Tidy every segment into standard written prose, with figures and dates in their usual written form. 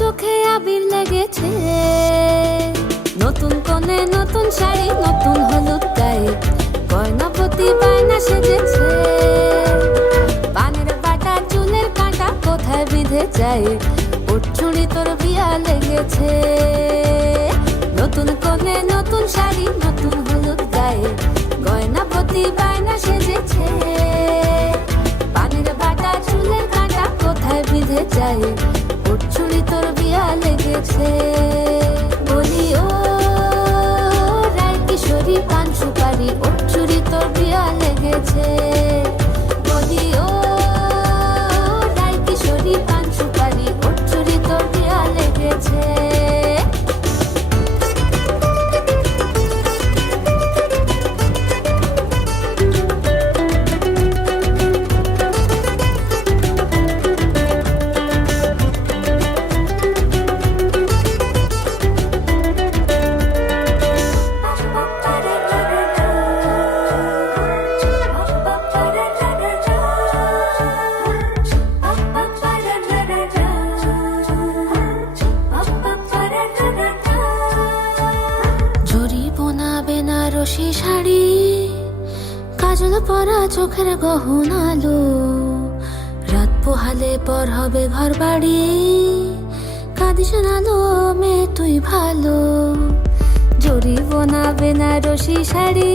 চোখে আবির লেগেছে, নতুন কোণে নতুন শাড়ি, নতুন হলুদ গায়ে গয়নাপতি বায়না সেজেছে। পানের বাটা চুলের কাঁটা কোথায় বিঁধে যায়, ওর চুড়ি তোর বিয়া লেগেছে। নতুন কোণে নতুন শাড়ি, নতুন হলুদ গায়ে গয়নাপতি বায়না সেজেছে। পানের বাটা চুলের কাঁটা কোথায় বিঁধে যায়, ওর চুড়ি তোর বিয়া লেগেছে। বলি ও রায় কিশোরী পান সুপারি, ওর চুড়ি তোর বিয়া লেগেছে। বলি ও রায় কিশোরী পান সুপারি, ওর চুড়ি তোর বিয়া লেগেছে। বেনারসি শাড়ি, কাজল পরা চোখের গহনা আলো, রাত পোহালে পর হবে ঘর বাড়ি, কাঁদিস না লো মেয়ে তুই ভালো। জরি বোনা বেনারসি শাড়ি,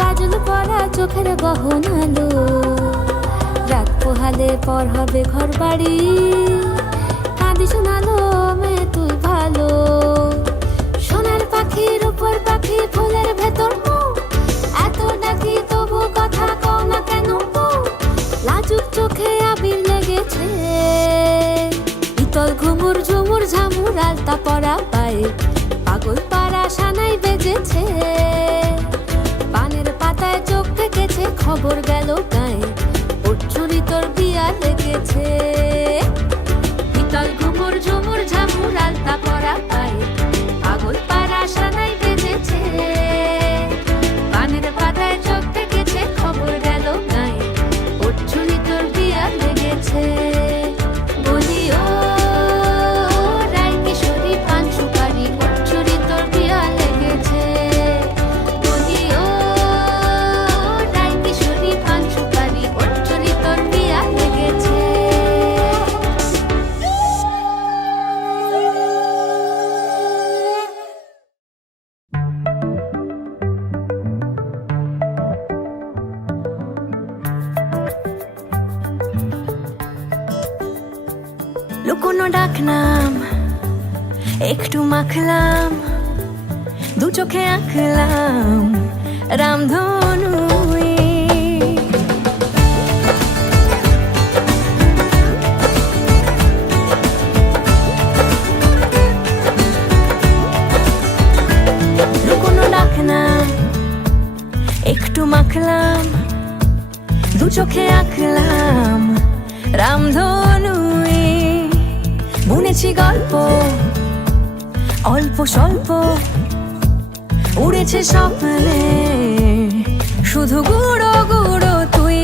কাজল পরা চোখের গহনা আলো, রাত পোহালে পর হবে ঘর বাড়ি, কাঁদিস না লো মেয়ে তুই ভালো। সোনার পাখির উপর পাখি, ফুলের ভেতর এত ডাকি তবু কথা কও না কেন। লাজুক চোখে আবির লেগেছে, ইতল ঘুমুর ঝুমুর ঝামুর আলতা পরা পায়ে পাগল পাড়া সানাই বেজেছে। পানের পাতায় চোখ থেকেছে, খবর গেল গায়ে, ওর চুড়ি তোর বিয়া লেগেছে। ইতল ঘুমুর ঝুমুর ঝামুর আলতা পরা পায়ে পাগল পাড়া সানাই বেজেছে। পানের পাতায় চোখ থেকেছে, খবর গেল গায়ে, ওর চুড়ি তোর বিয়া লেগেছে। বলি ও রায় কিশোরী পান সুপারি, ওর চুড়ি তোর বিয়া লেগেছে। বলি ও রায় কিশোরী পান সুপারি, ওর চুড়ি তোর বিয়া লেগেছে। লুকোনো ডাকনাম একটু মাখলাম, দু চোখে আঁকলাম রামধনু। লুকোনো ডাকনাম একটু মাখলাম, দু চোখে আঁকলাম রামধনু। বুনেছি গল্প অল্প স্বল্প, উড়েছে স্বপ্নে শুধু গুঁড়ো গুঁড়ো তুই।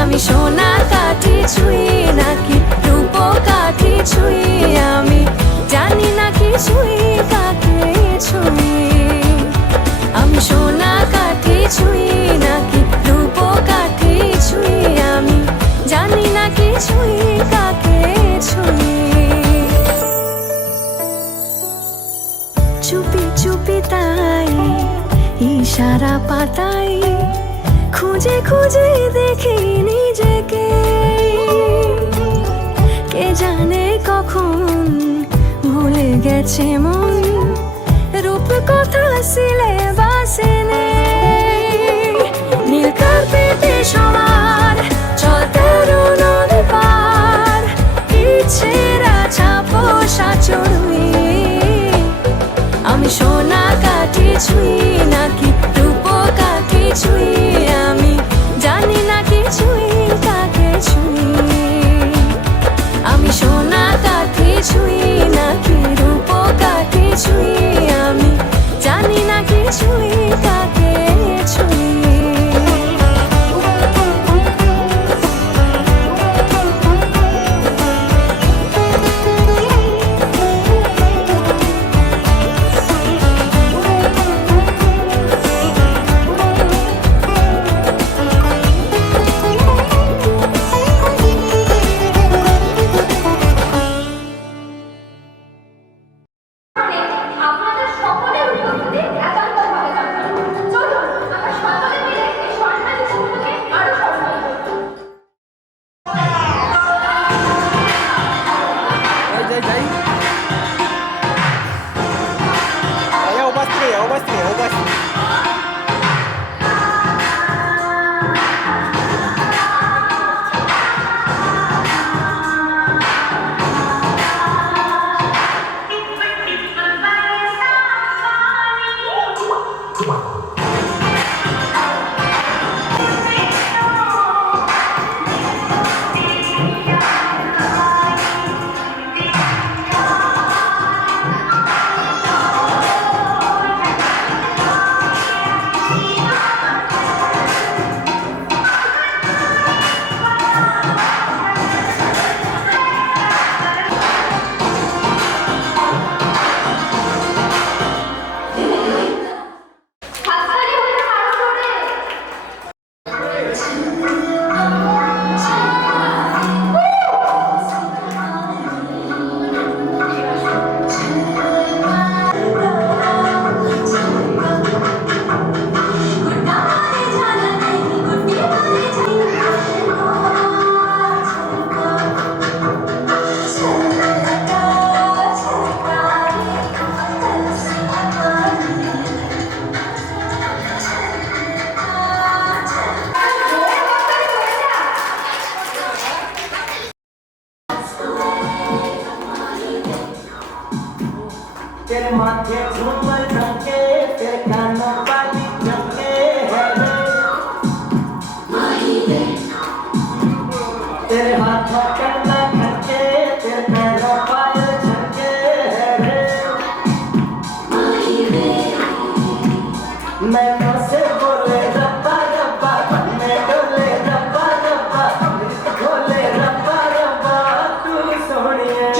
আমি সোনা কাঠি ছুঁই নাকি রূপ কাঠি ছুঁই, আমি জানি না কি ছুঁই কাকে ছুঁই। আমি সোনা কাঠি ছুঁই নাকি রূপ কাঠি ছুঁই, আমি জানি না কি ছুঁই কাকে ছুঁই। চুপি চুপি তাই ইশারা পাতাই, খুঁজে খুঁজে দেখি নিজেকে। কে জানে কখন ভুলে গেছে মন, রূপ কথা সিলেবাসে নেই। নীল কার্পেটে সবার চলতে নদী পার, ইচ্ছেরা ছাপোষা চড়ুই। আমি সোনা কাঠি ছুঁই নাকি রূপ কাঠি ছুঁই, আমি জানি না কি ছুঁই কাকে ছুঁই। আমি সোনা কাঠি ছুঁই নাকি রূপ কাঠি ছুঁই, আমি জানি না কি ছুঁই কাকে ছুঁই। तेरे माथे झूमर झमके तेरे कानों वाली झमके है रे तेरे हाथों कंधा खनके तेरे पैरों पायल झमके है रे मैं तो से बोले रब्बा रब्बा मन में डोले रब्बा रब्बा अमृत घोले रब्बा रब्बा तू सोनिए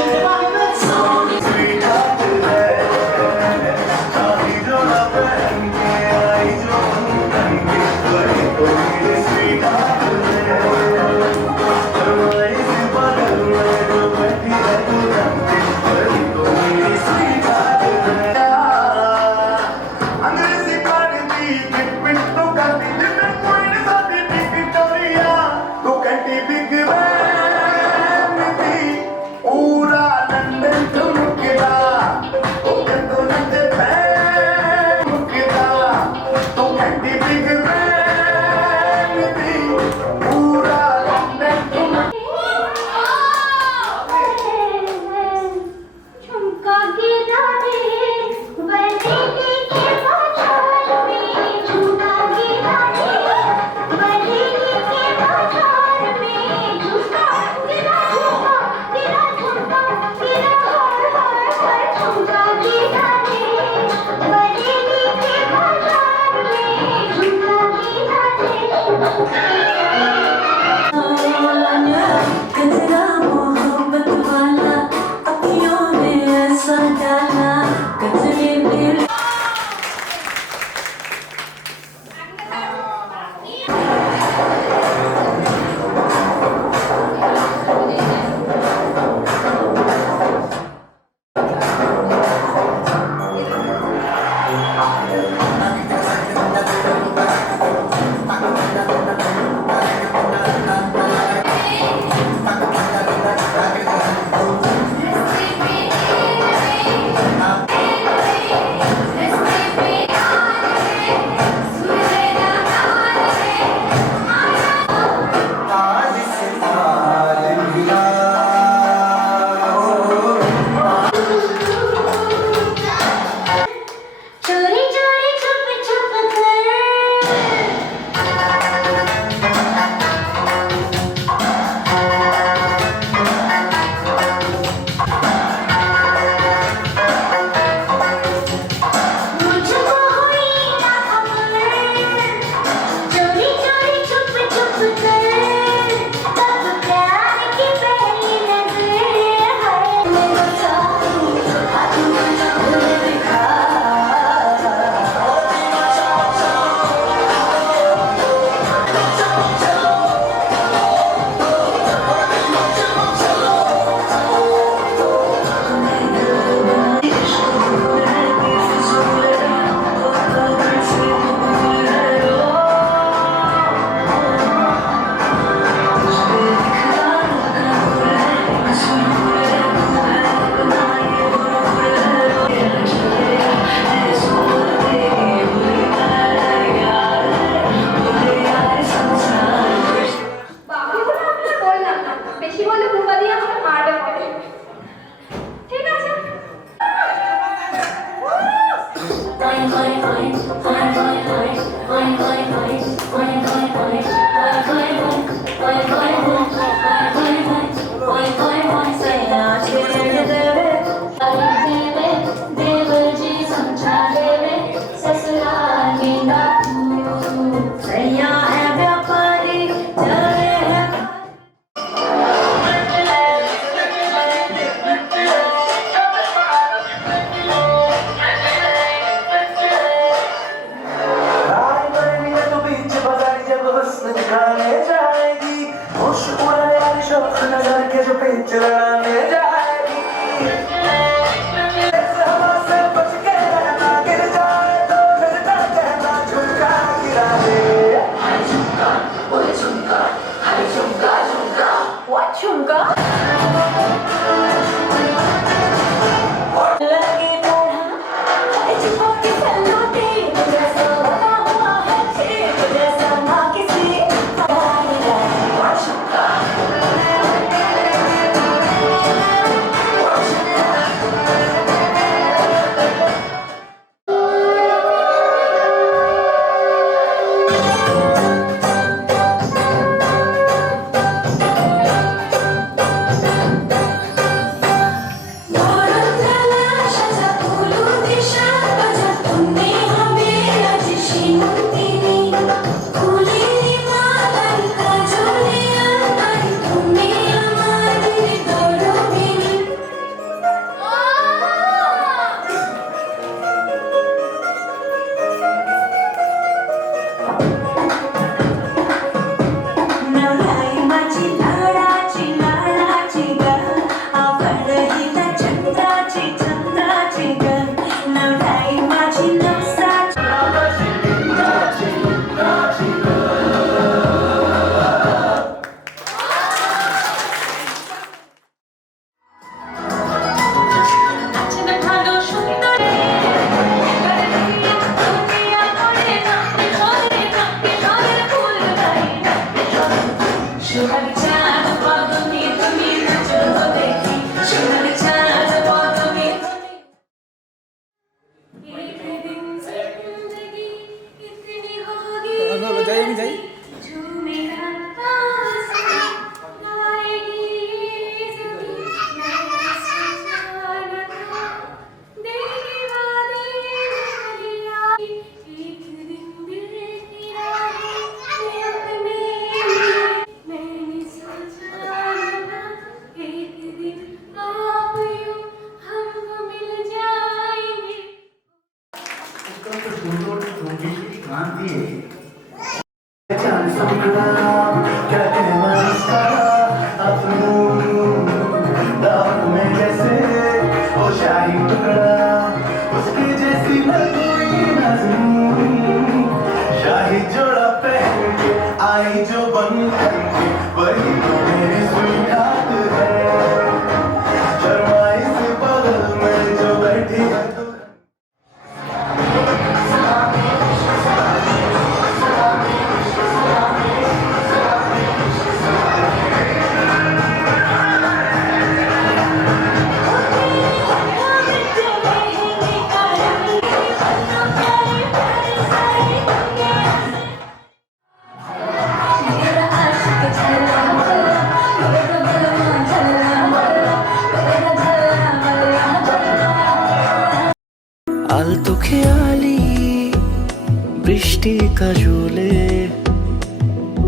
কাজলে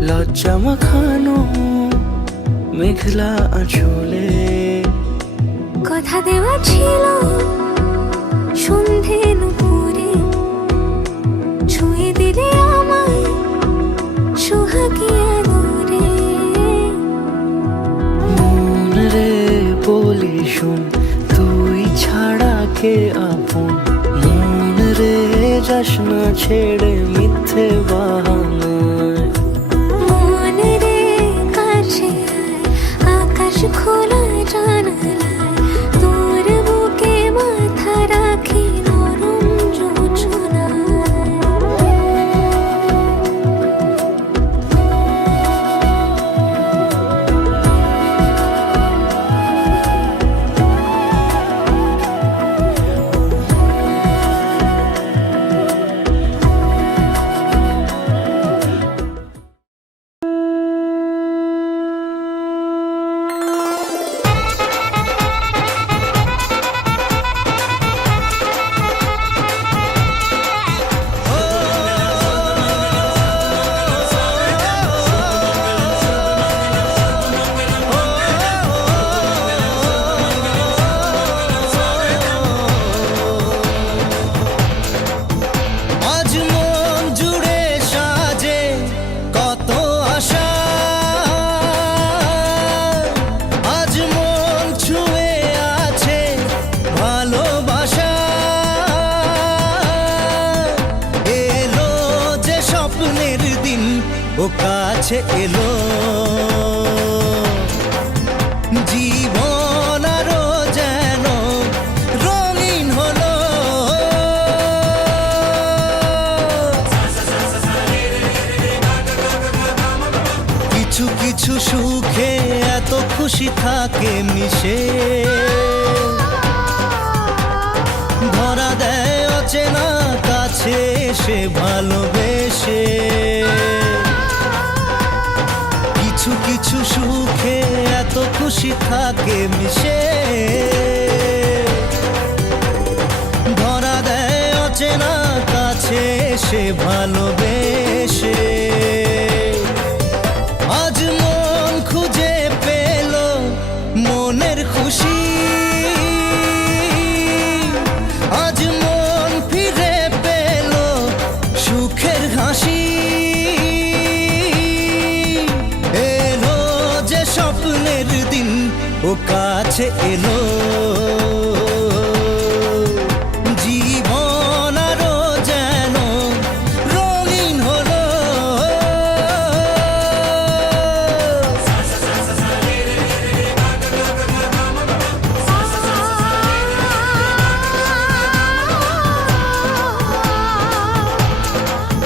লজ্জা মাখানো মেঘলা আঁচলে। কথা দেওয়া ছিল সন্ধে নুপুরে, ছুঁয়ে দিলে আমায় সোহাগী আদরে। মন রে বলি শোন, তুই ছাড়া কে আপন। মন রে যাস না ছেড়ে মিথ্যে বাহানায়। মন রে কাছে আয়, আকাশ খোলা জানালায়, তোর বুকে মাথা রাখি নরম যোছনায়। আজ মন জুড়ে সাজে কত আশা, আজ মন ছুঁয়ে আছে ভালোবাসা। এলো যে স্বপ্নের দিন, ও কাছে এলো জীবন আরো যেন রঙিন হলো। কিছু কিছু সুখে এত খুশি থাকে মিশে, ধরা দেয় অচেনা কাছে এসে ভালোবেসে। কিছু কিছু সুখে এত খুশি থাকে মিশে, ধরা দেয় অচেনা কাছে এসে ভালোবেসে। আজ মন খুঁজে পেল মনের খুশি, আজ মন ফিরে পেল সুখের হাসি। এলো যে স্বপ্নের দিন, ও কাছে এলো জীবন আরো যেন রঙিন হলো।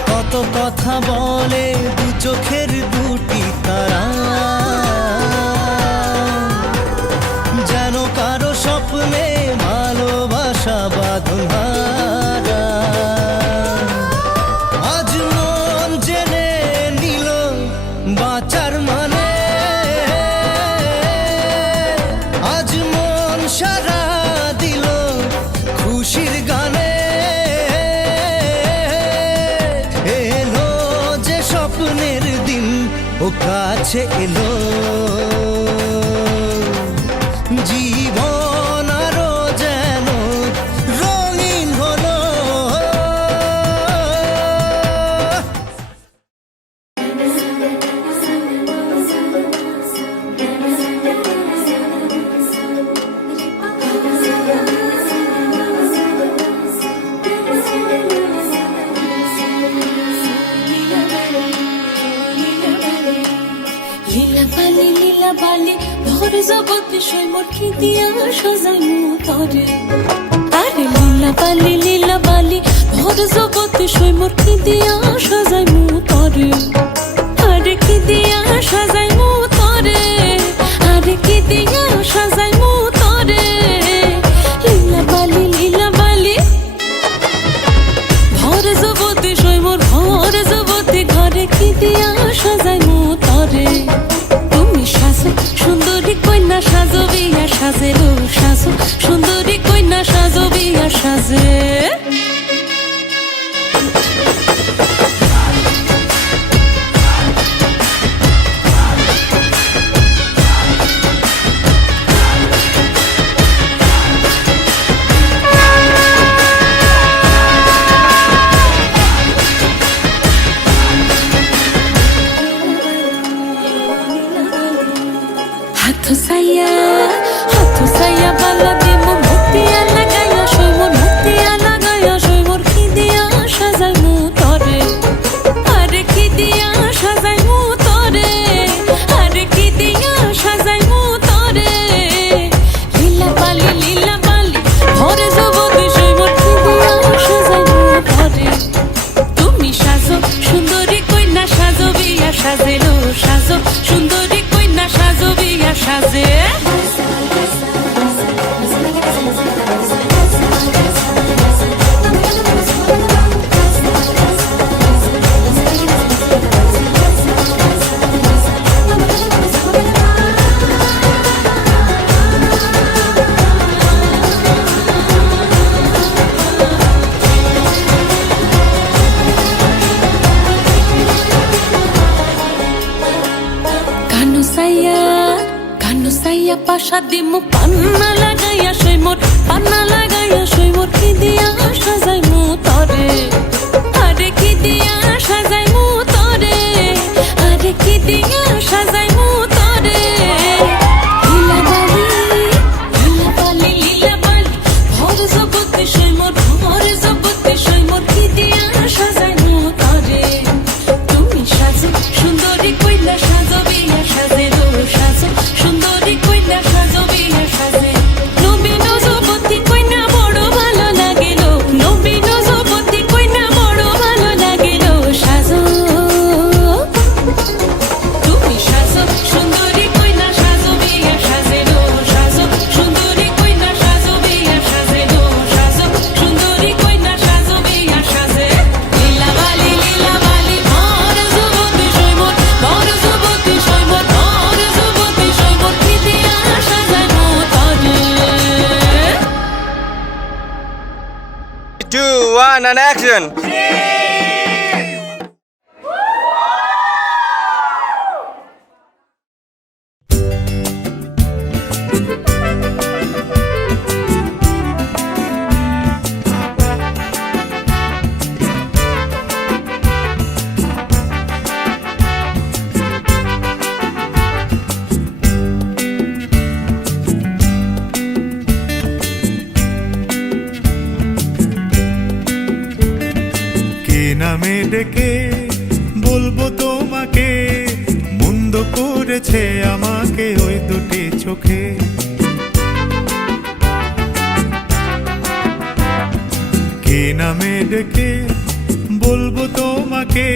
কত কথা বলে দু চোখের দুটি তারা, যেন কারো স্বপ্নে ভালোবাসা বাঁধা। আজ মন জেনে নিল বাঁচার মানে, আজ মন সারা দিল খুশির গানে। এলো যে স্বপ্নের দিন, ও কাছে এলো জীবন আরো যেন রঙিন হলো। লীলা বালি ভর জগৎ সই মর্খি দিয়া সাজাইমু তরে। আরে লীলা বালি ভর জগৎ সই মর্খি দিয়া সাজাইমু তরে। আরে কি দিয়া সাজাইমু তরে, আরে কি দিয়া সাজাইমু তরে। লীলা বালি ভর জগৎ সই মোর ভর জগৎ ঘরে কি দিয়া সাজাইমু তরে। তুমি সাজো সুন্দরী কন্যা সাজো বিয়া সাজে গো, সাজো সুন্দরী কন্যা সাজো বিয়া সাজে। বাসা দিমু পান্না লাগাইয়া সই মোর পান্না লাগাইয়া সই মোর কি দিয়া সাজাইমু তরে আরে কি দিয়া সাজাইমু তরে আরে কি দিয়া সাজাইমু তরে লীলা বালি লীলা বালি ভর জগতে সই মোর ভর জগতে সই মোর কি দিয়া সাজাইমু তরে তুমি সাজো সুন্দরী কইলা সাজো বিয়া সাজে দো সাজো সুন্দরী কইলা সাজো বিয়া সাজে নবীন যুবতী কইনা বড় ভালো লাগিল নবীন যুবতী কইনা বড় ভালো লাগিল সাজো তুমি সাজো সুন্দরী কইনা সাজো বিয়া সাজে দো সাজো সুন্দরী কইনা সাজো বিয়া সাজে দো সাজো সুন্দরী কইনা সাজো বিয়া সাজে লীলা বালি ভর যুবতী সইমোর ভর যুবতী সইমোর ভর যুবতী সইমোর কি দিয়া সাজানো তরে 2, 1 and action. কে নামে ডেকে বলবো তোমাকে মন্দ করেছে আমাকে ওই দুটি চোখে কে নামে ডেকে বলবো তোমাকে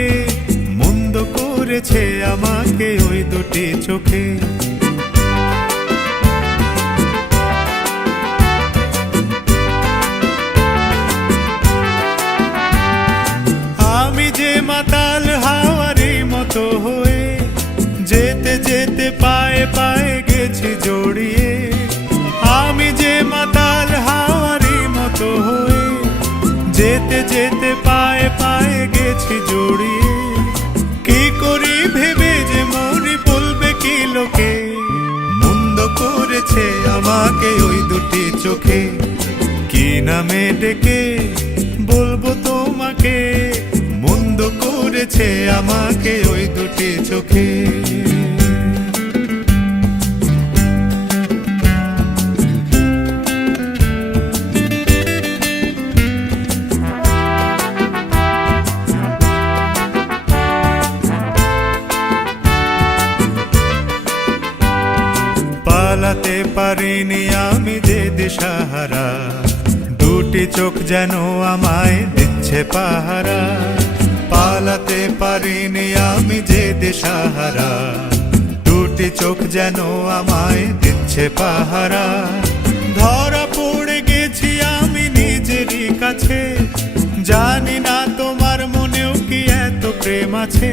মন্দ করেছে আমাকে ওই দুটি চোখে আমি যে মাতাল হাওয়ারি মতো হয়ে যেতে যেতে পায়ে পায়ে গেছি জড়িয়ে আমি যে মাতাল হাওয়ারি মতো হয়ে যেতে যেতে পায়ে পায়ে গেছি জড়িয়ে কি করি ভেবে যে মরি বলবে কি লোকে মন্দ করেছে আমাকে ওই দুটি চোখে কি নামে ডেকে বলবো তোমাকে মন্দ করেছে আমাকে ওই দুটি চোখে পালাতে পারিনি আমি যে দিশাহারা দুটি চোখ যেন আমায় দিচ্ছে পাহারা পালাতে পারিনি আমি যে দিশাহারা দুটি চোখ যেন আমায় দিচ্ছে পাহারা ধরা পড়ে গেছি আমি নিজেরই কাছে জানি না তোমার মনেও কি এত প্রেম আছে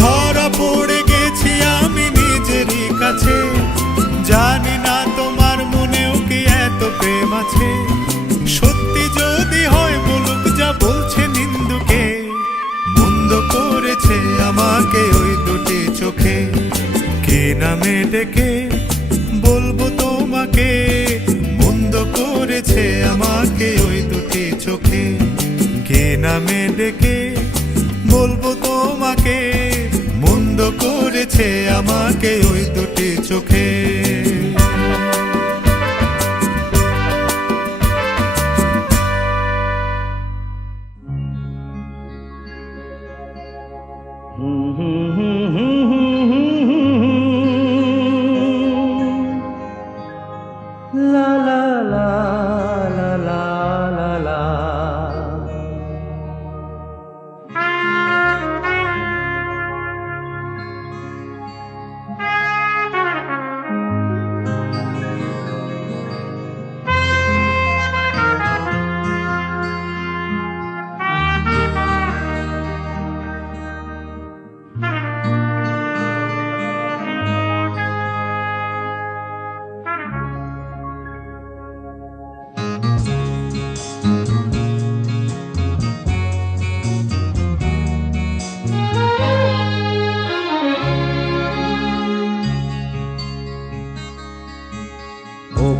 ধরা পড়ে গেছি আমি নিজেরই কাছে জানি না তোমার মনেও কি এত প্রেম আছে সত্যি যদি হয় বলুক যা বলছে নিন্দুকে মন্দ করেছে আমাকে ওই দুটি চোখে কে নামে ডেকে বলবো তোমাকে মন্দ করেছে আমাকে ওই দুটি চোখে কে নামে ডেকে বলবো তোমাকে মন্দ করেছে আমাকে ওই দুটি চোখে La la la la la la la.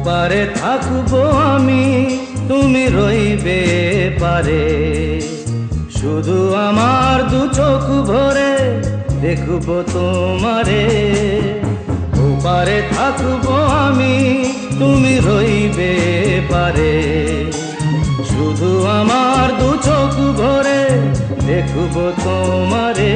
ওপারে থাকবো আমি, তুমি রইবে পারে। শুধু আমার দু চোখ ভরে দেখবো তোমারে। ওপারে থাকবো আমি, তুমি রইবে পারে। শুধু আমার দু চোখ ভরে দেখবো তোমারে।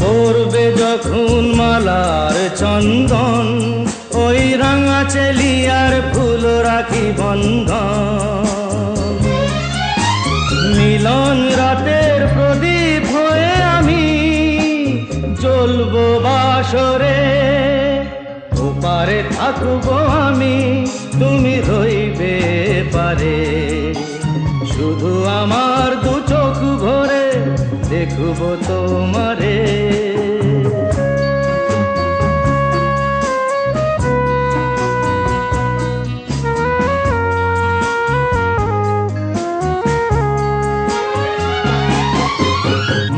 পড়বে যখন মালার চন্দন, ওই রাঙা চেলিয়ার ফুল রাখি বন্ধন। মিলন রাতের প্রদীপ হয়ে আমি জ্বলবো বাসরে। ওপারে থাকবো আমি, তুমি রইবে পারে। শুধু আমার দু চোখ ভরে দেখবো তোমারে।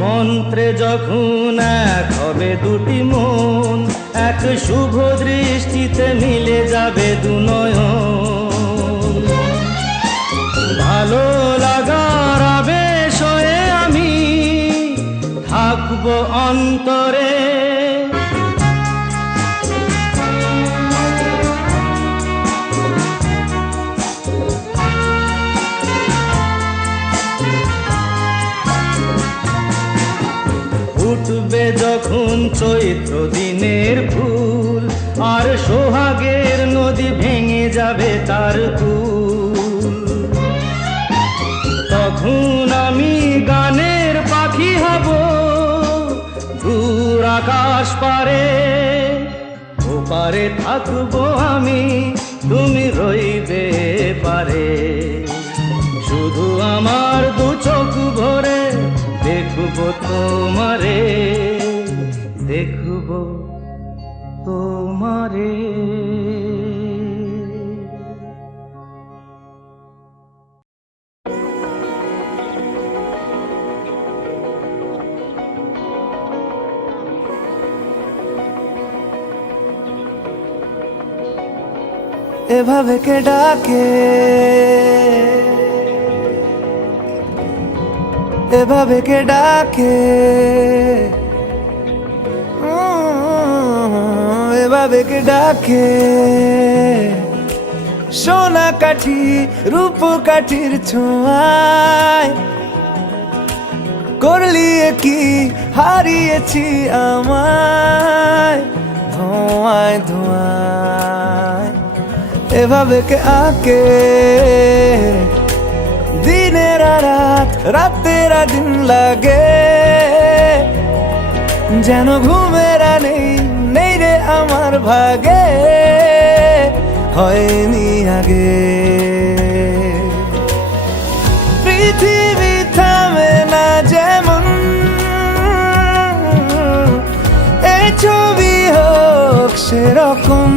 মন্ত্রে যখন এক হবে দুটি মন, এক শুভ দৃষ্টিতে মিলে যাবে দু নয়ন। ভালো লাগার আবেশ হয়ে আমি থাকবো অন্তরে। উঠবে যখন চৈত্র দিনের ফুল, আর সোহাগের নদী ভেঙে যাবে তার কুল। তখন আমি গানের পাখি হব দূর আকাশ পারে। ওপারে থাকবো আমি, তুমি রইবে পারে। শুধু আমার দু চোখ ভরে দেখবো তোমারে, দেখবো তোমারে। এভাবে কে ডাকে, এভাবে কে ডাকে, এভাবে কে ডাকে। সোনা কাঠি রূপ কাঠির ছোঁয়ায় করলি কি হারিয়েছি আমায় ধোঁয়ায় ধোঁয়ায়। এভাবে কে আকে দিনের রাত রাতের দিন লাগে, যেন ঘুমের নেই নেই রে আমার ভাগে, হয়নি আগে। পৃথিবী থামে না যেমন, এই ছবি হোক সেরকম।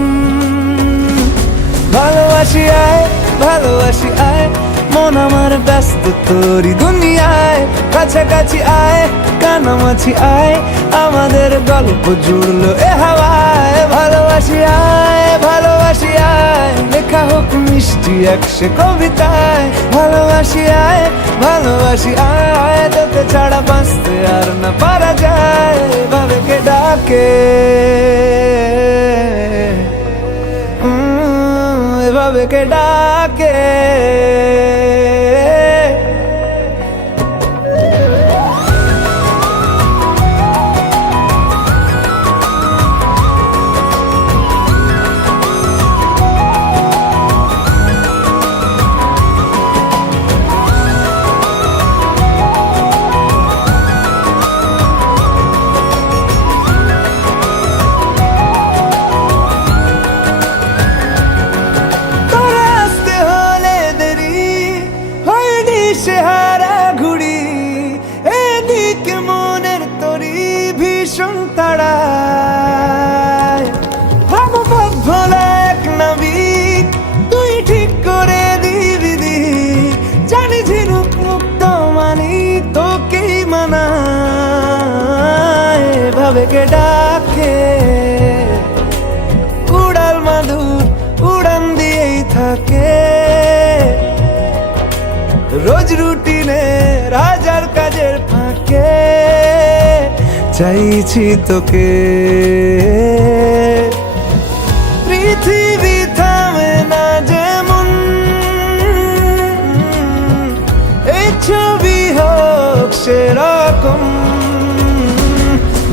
ভালোবাসি আয়, ভালোবাসি আয়, মন আমার ব্যস্ত তোরি দুনিয়ায়। কাছাকাছি আয়, কানামাছি আয়, আমাদের গল্প জুড়লো এ হাওয়ায়। ভালোবাসি আয়, ভালোবাসি আয়, লেখা হোক মিষ্টি একসে কবিতায়। ভালোবাসি আয়, ভালোবাসি আয়, তোকে ছাড়া বাঁচতে আর না পারা যায়। এভাবে কে ডাকে, এভাবে কে ডাকে। এভাবে কে ডাকে, উড়াল মাদুর উড়ান দিয়েই থাকে, রোজ রুটিনে রাজার কাজের ফাঁকে চাইছি তোকে। পৃথিবী থামে না যেমন, এই ছবি হোক সেরকম।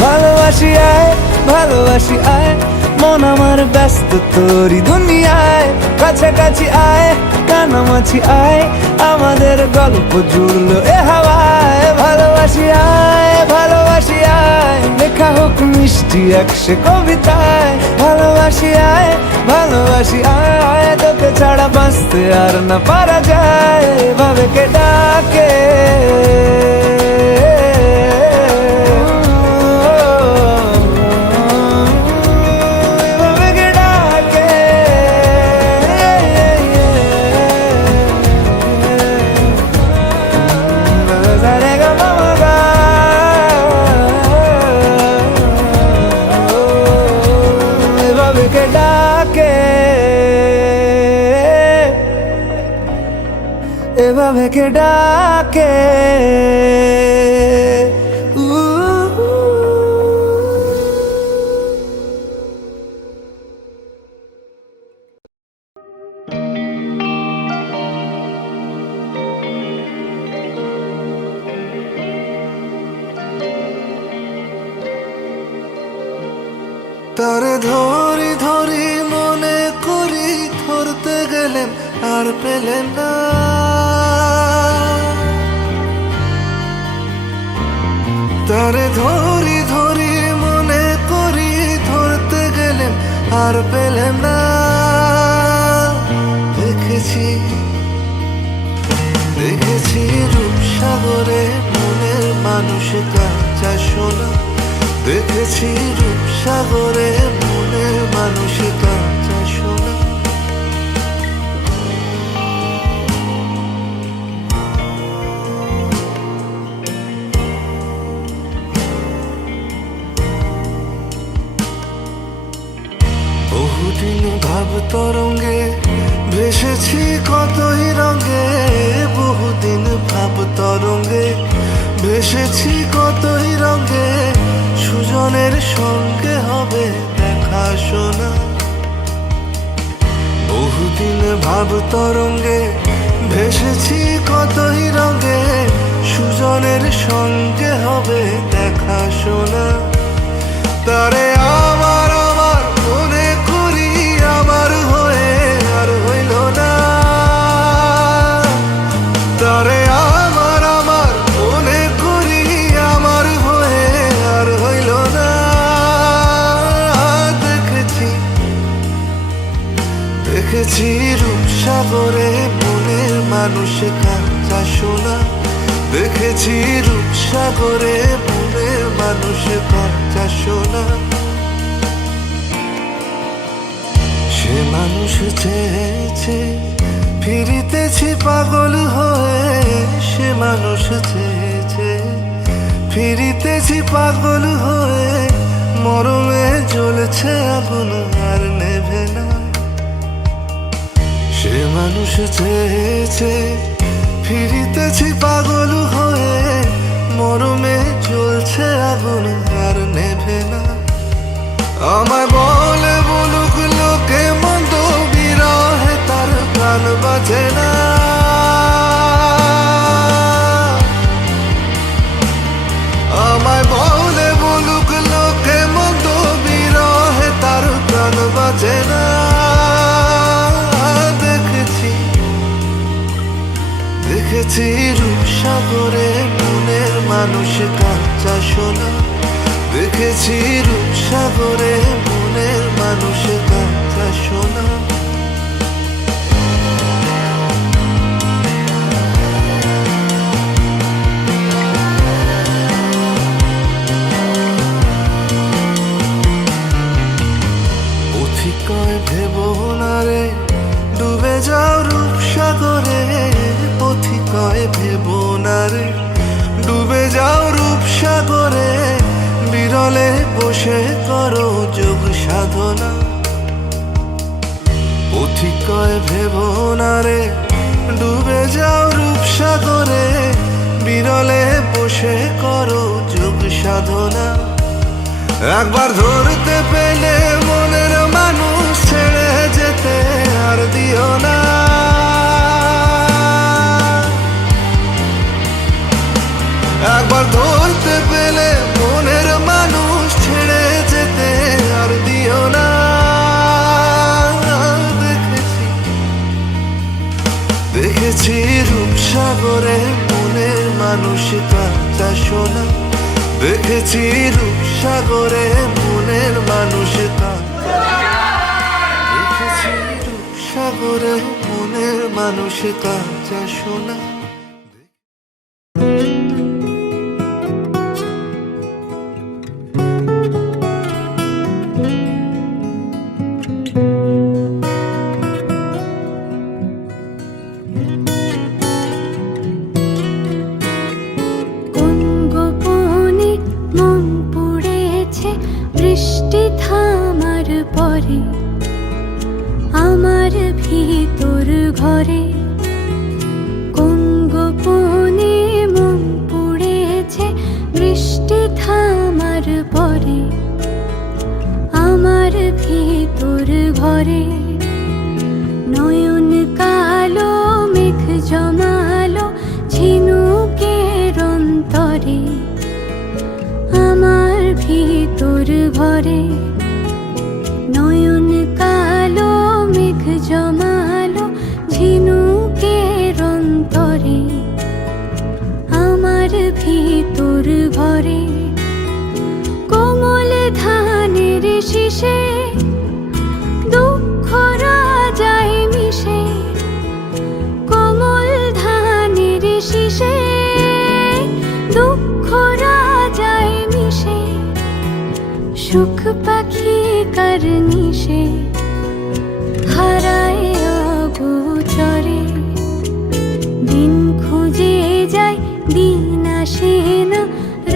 ভালোবাসি আয়, ভালোবাসি আয়, মন আমার ব্যস্ত তোরই দুনিয়ায়। কাছাকাছি আয়, কানামাছি আয়, আমাদের গল্প জুড়লো এ হাওয়ায়। ভালোবাসি আয়, ভালোবাসি আয়, লেখা হোক মিষ্টি একসে কবিতায়। ভালোবাসি আয়, ভালোবাসি আয়, তোকে ছাড়া বাঁচতে আর না পারা যায়। এভাবে কে ডাকে, এভাবে কে ডাকে। তারে ধরি ধরি মনে করি, ধরতে গেলেন আর পেলেন না। তারে ধরি ধরি মনে করি, ধরতে গেলেন আর পেলেন না। দেখেছি দেখেছি রূপসাগরে মনের মানুষ কাঁচা সোনা। দেখেছি রূপসাগরে মনের মানুষ কাঁচা সোনা। বহুদিন ভাব তরঙ্গে ভেসেছি কতই রঙে। বহুদিন ভাব তরঙ্গে ভেসেছি কতই রঙে। সুজনের সঙ্গে হবে দেখা শোনা। বহুদিন ভাব তরঙ্গে ভেসেছি কতই রঙে। সুজনের সঙ্গে হবে দেখা শোনা। তারে আমার আমার মনে করি, আমার হয়ে আর হইল না। তারে আমার আমার মনে করি, আমার হয়ে আর হইল না। দেখেছি দেখেছি রূপসাগরে মনের মানুষ কাঁচা সোনা। দেখেছি রূপসাগরে মনের মানুষ কাঁচা সোনা। সে মানুষ চেয়েছে ফিরিতেছি পাগল হয়ে। সে মানুষ চেয়েছে ফিরিতেছি পাগল হয়ে। মরমে জ্বলছে আগুন আর নেভে না। সে মানুষ চেয়েছে ফিরিতেছি পাগল হয়ে। মরমে জ্বলছে আগুন আর নেভে না। আমায় বলে বলুক লোকে মন্দ, বিরহে তার প্রাণ বাঁচে না। আমায় বলে বলুক লোকে মন্দ, বিরহে তার প্রাণ বাঁচে না। দেখেছি রূপসাগরে মনের মানুষ কাঁচা সোনা। দেখেছি রূপসাগরে মনের মানুষ কাঁচা সোনা। পথিকয় ভেবো না রে ডুবে যাও রূপসাগরে। পথিকয় ভেবো না রে ডুবে যাও রূপসাগরে। বিরলে বসে করো যোগ সাধনা। একবার ধরতে পেলে মনের মানুষ ছেড়ে যেতে আর দিও না। একবার ধরতে পেলে মনের মানুষ ছেড়ে যেতে আর দিও না। দেখেছি রূপসাগরে মনের মানুষ কাঁচা সোনা। দেখেছি রূপসাগরে মনের মানুষ দেখেছি রূপসাগরে মনের মানুষ কাঁচা সোনা। বৃষ্টি থামার পরে আমার ভিতর ঘরে কোন গোপনে মন পড়েছে। বৃষ্টি থামার পরে আমার ভিতর ঘরে নয়ন কালো মেঘ জমালো ঝিনুকের অন্তরে আমার ভিতর ঘরে নয়ন কালো মেঘ জমালো ঝিনুকের অন্তরে আমার ভিতর ঘরে কোমল ধানের শীষে দুঃখ রাজায় মিশে। কোমল ধানের শীষে দুঃখ রাজায় মিশে। সুখ পাখি কারনিশে হারায় অগোচরে। দিন খুঁজে যায় দিন আসে না,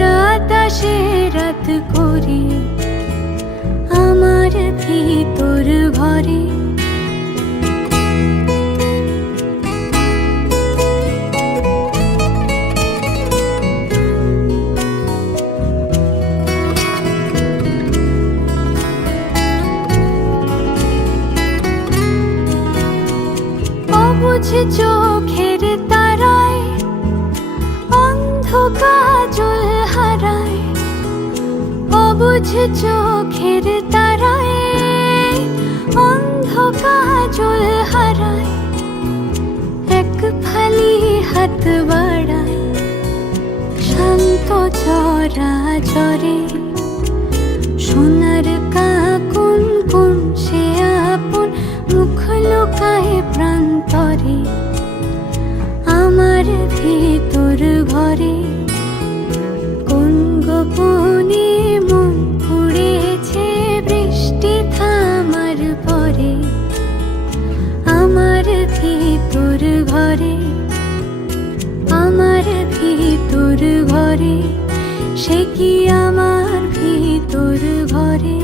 রাত আসে রাত করে আমার ভিতর ঘরে। অবুঝ চোখের তারায় অন্ধ কাজল হারায়। অবুঝ চোখের তারায় অন্ধ কাজল হারায়। এক ফালি হাত বাড়ায় শান্ত চরাচরে। সোনার কাকুন কোন সে আপন মুখ লুকায় প্রান্তরে আমার ভিতর ঘরে। কোন গোপনে মন পড়েছে বৃষ্টি থামার পরে আমার ভিতর ঘরে। আমার ভিতর ঘরে সে কি আমার ভিতর ঘরে।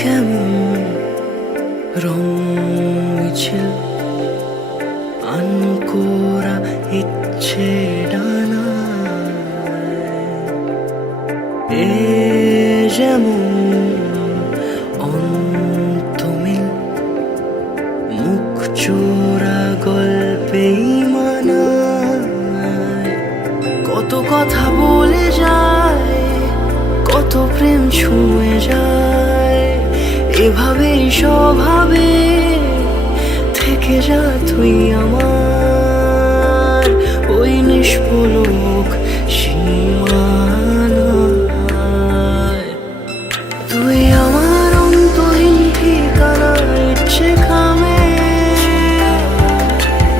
কেমন রং মিছিল আনকোরা ইচ্ছে ডানা। এ যেমন অন্তমিল মুখ চোরা গল্পেই মানায়। কত কথা বলে যায়, কত প্রেম ছুঁয়ে যায়। এভাবেই স্বভাবে থেকে যা তুই আমার ওই নিষ্পলক সীমানায়। তুই আমার অন্তহীন ঠিকানা ইচ্ছে খামে।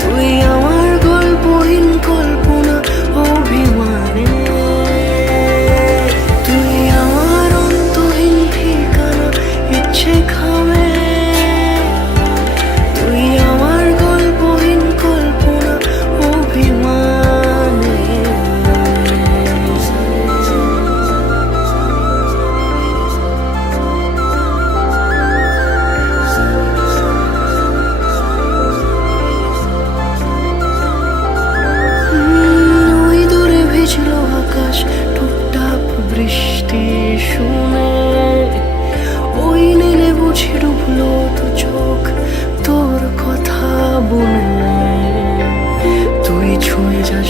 তুই আমার গল্পহীন কল্পনা অভিমানে। তুই আমার অন্তহীন ঠিকানা ইচ্ছে খামে। তুই আমার গল্পহীন কল্পনা অভিমান।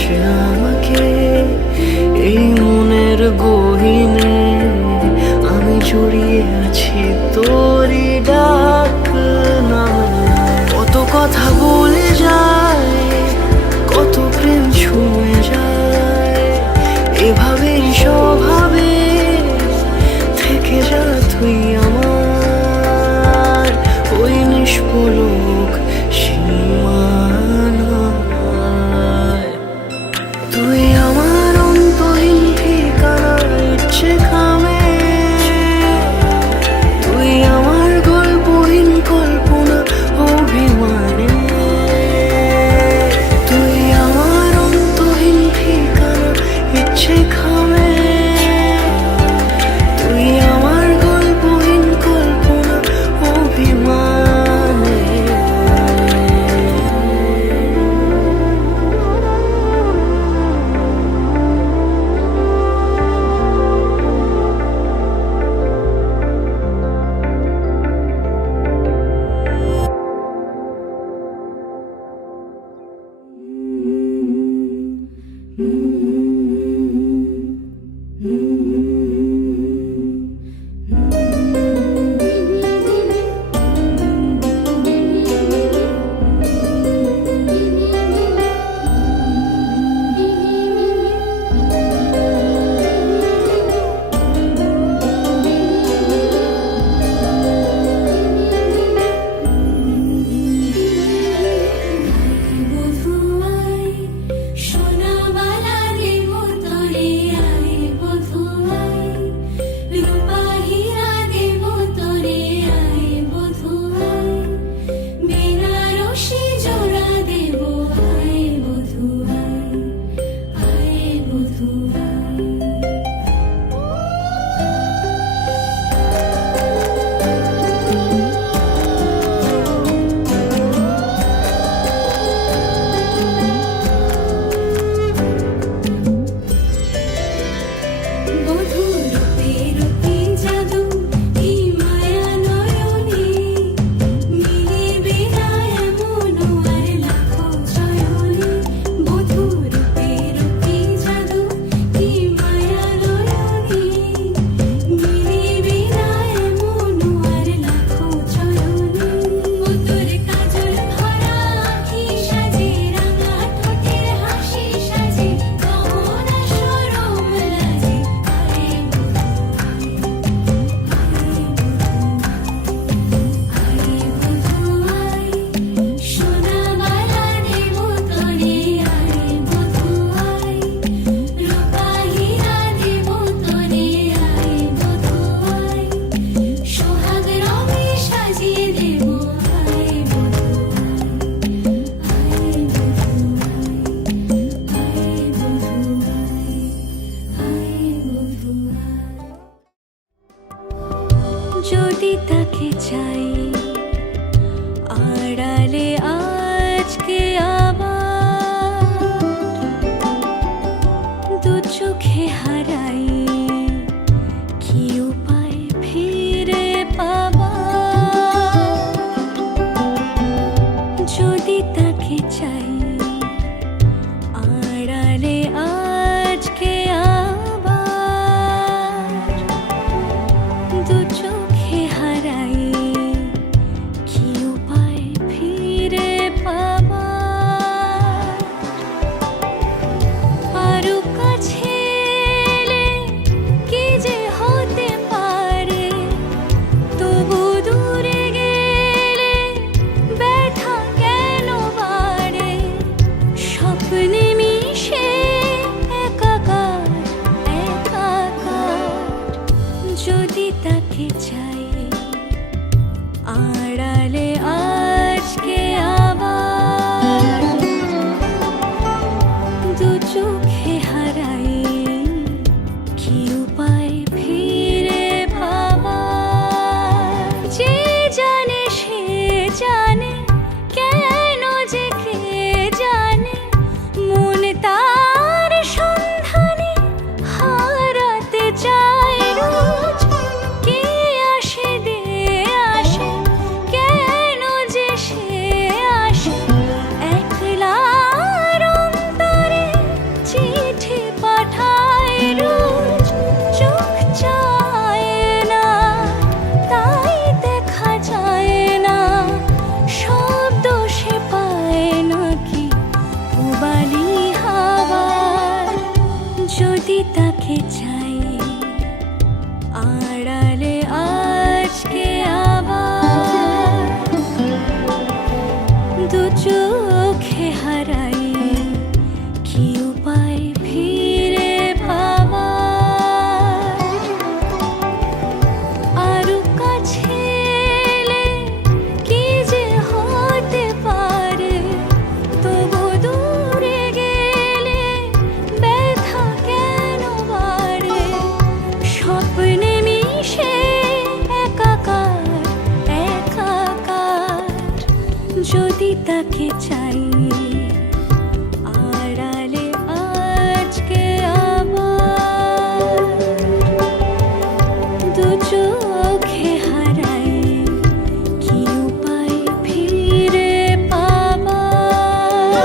ভালোবাসে আমাকে এই মনের গহীনে আমি জড়িয়ে আছি তোরই ডাক নামে। কত কথা বলে যায়, কত প্রেম ছুঁয়ে যায়, এভাবেই স্বভাবে থেকে যা তুই আমার ওই নিষ্পলক সীমানায়। তুই আমার অন্তহীন ঠিকানা ইচ্ছে খামে, তুই আমার গল্পহীন কল্পনা অভিমানে। তুই আমার অন্তহীন ঠিকানা ইচ্ছে খামে, তুই আমার গল্পহীন কল্পনা অভিমানে। যদি তাকে চাই আড়ালে আজকে আবার দু চোখে হারাই, কি উপায় ফিরে পাবার? যদি তাকে চাই আড়ালে আজকে আবার দু চোখে হারাই, কি উপায় ফিরে পাবার? যাকে চাই আড়ালে আজকে আমার দু চোখে হারাই কি উপায় ফিরে পাবার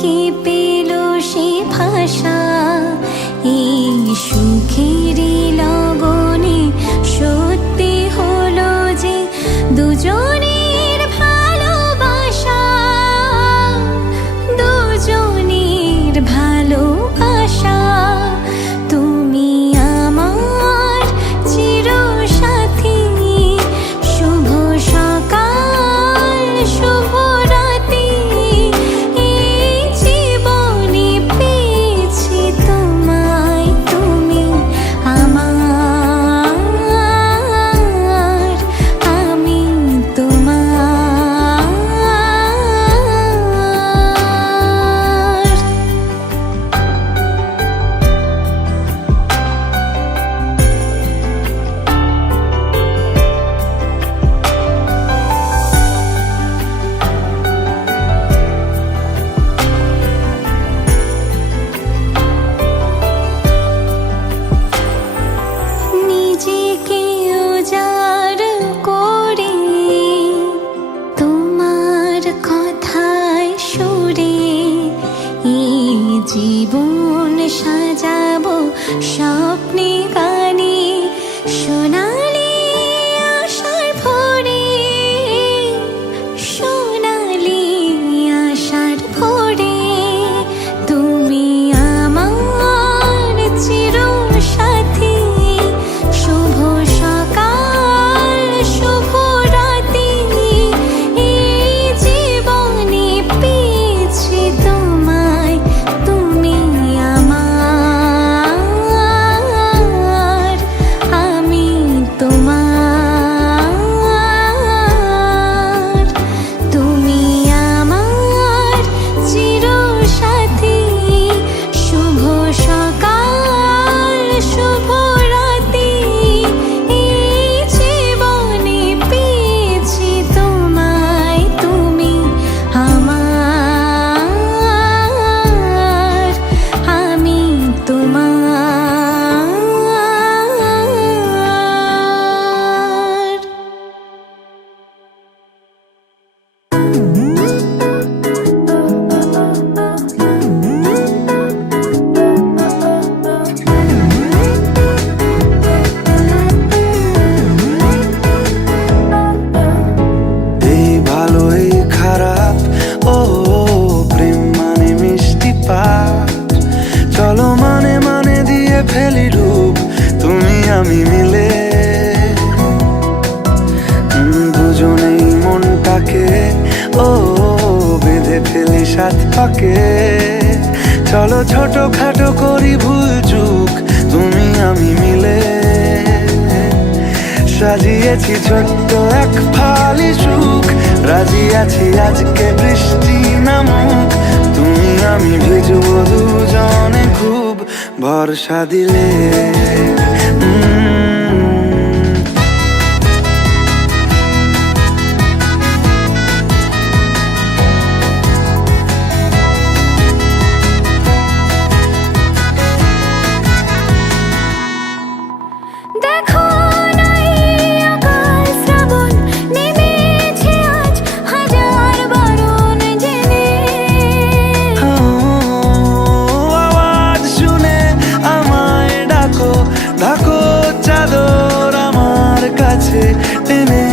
কি পেল সে ভাষা এই সুখেরই লগনে সত্যি হলো যে দুজনের ভালোবাসা দুজনের ভালোবাসা তুমি আমার চিরসাথী শুভ সকাল শুভ রাতি এই জীবনে পেয়েছি তোমায় তুমি আমার আমি তোমার নিজেকে উজাড় করে তোমার কথায় সুরে এই জীবন সাজাবো স্বপ্নে গানে সোনালি আশার ভোরে সোনালি আশার ভোরে তুমি আমার চিরসাথী শুভ সকাল শুভ রাতি এই জীবনে পেয়েছি তোমায় তুমি আমার আমি তোমার তুমি আমার চিরসাথী শুভ সকাল শুভ রাতি এই জীবনে পেয়েছি তোমায় তুমি আমার আমি তোমার এই ভালো এই খারাপ ও প্রেম মানে মিষ্টি পাঠ চলো মানে মানে দিয়ে ফেলি ডুব তুমি আমি মিলে দুজনেই মনটাকে ও বেঁধে ফেলি সাত পাকে চলো ছোট খাটো করি ভুল চুক তুমি আমি মিলে সাজিয়েছি ছোট্ট এক ফালি সুখ রাজি আছি আজকে বৃষ্টি নামুক তুমি আমি ভিজবো দুজনে খুব ভরসা দিলে দেখো না এই অকাল শ্রাবণ নেমেছে আজ হাজার বারণ জেনে আওয়াজ শুনে আমায় ডাকো ডাকো চাদর আমার কাছে টেনে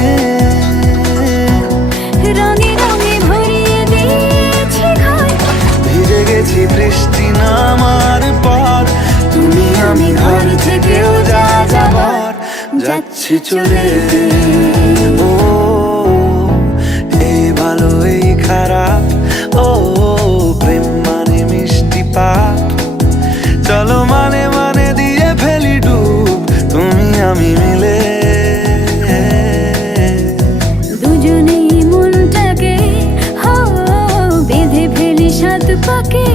রঙে রঙে ভরিয়ে দিয়েছি ঘর ভিজে গেছি বৃষ্টি নামার পর তুমি আমি ঘর থেকেও যা যাবার যাচ্ছি চলে ও এই ভালো এই খারাপ ও প্রেম মানে মিষ্টি পাপ চলো মানে মানে দিয়ে ফেলি ডুব তুমি আমি মিলে দুজনেই মনটাকে বেঁধে ফেলি সাত পাকে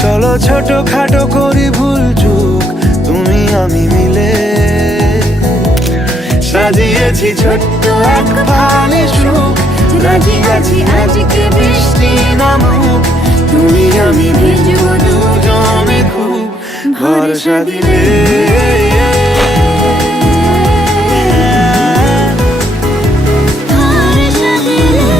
চলো ছোট খাটো করি ভুল চুক তুমি আমি মিলে সাজিয়েছি ছোট্ট এক ফালি সুখ রাজি আছি আজকে বৃষ্টি নামুক তুমি আমি ভিজবো দুজনে খুব ভরসা দিলে ভরসা দিলে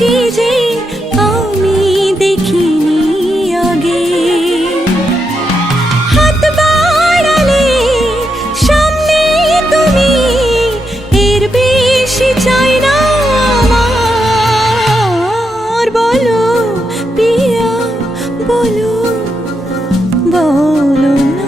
খুশি যে আমি দেখিনি আগে হাত বাড়ালে সামনে তুমি এর বেশি চাই না আমার বলো পিয়া বলো বলো না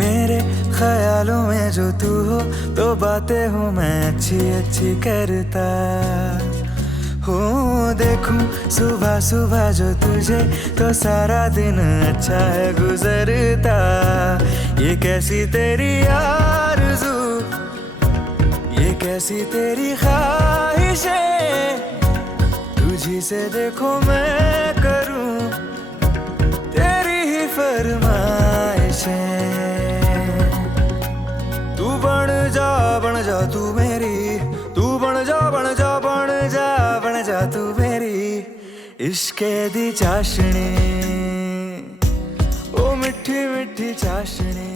मेरे ख्यालों में जो तू हो तो बातें हूँ मैं अच्छी अच्छी करता हूँ देखूं सुबह सुबह जो तुझे तो सारा दिन अच्छा है गुजरता ये कैसी तेरी आरज़ू ये कैसी तेरी ख्वाहिशें तुझी से देखो मैं करूं तेरी ही फरमाइशें तू बन जा तू मेरी तू बन जा बन जा बन जा बन जा तू मेरी इश्क़े दी चाशनी ओ मिठी मिठी चाशनी